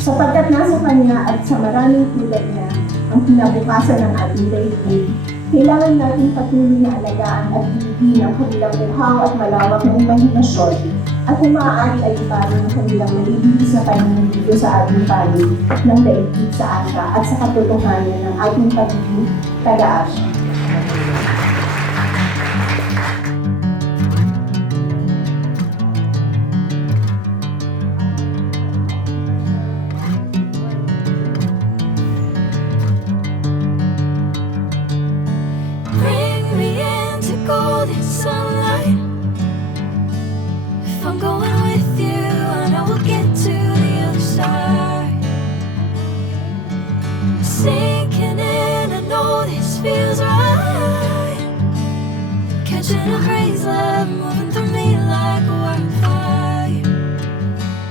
Sapagkat nasa Kanya at sa maraming tulad niya ang kinabukasan ng ating daigdig, kailangan natin patuloy na alagaan at ibigin ang kanilang uhaw at malawak na imahinasyon at kung maaari ay iparo ang kanilang malibigis na panindigo sa ating panig ng daigdig sa Asya at sa katotohanan ng ating pagiging taga-Asya. Bring me into golden sunlight. If I'm going with you, I know we'll get to the other side. Sinking in, I know this feels right. Catching a breeze, love moving through me like a wildfire.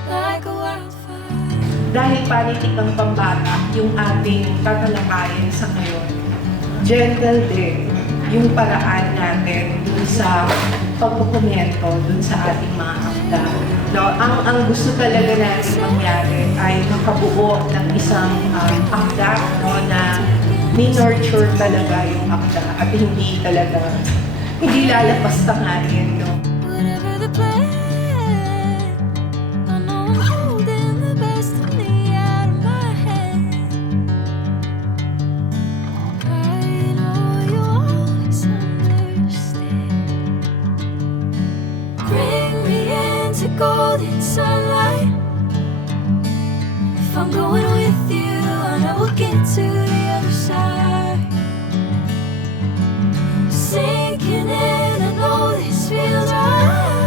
Like a wildfire. Dahil panitikang pambata yung ating tatalakayin sa ngayon. Gentle din yung paraan natin dun sa pagkukomento dun sa ating mga akda. No, ang gusto talaga natin mangyari ay makabuo ng isang akda, no, na minurture talaga yung akda at hindi lalapas tanganin, no. Whatever the plan, I know I'm holding the best of me out of my hand. I know you always understand. Bring me into golden sunlight. If I'm going with you, I know we'll get to the other side. Sinking in, I know this feels right.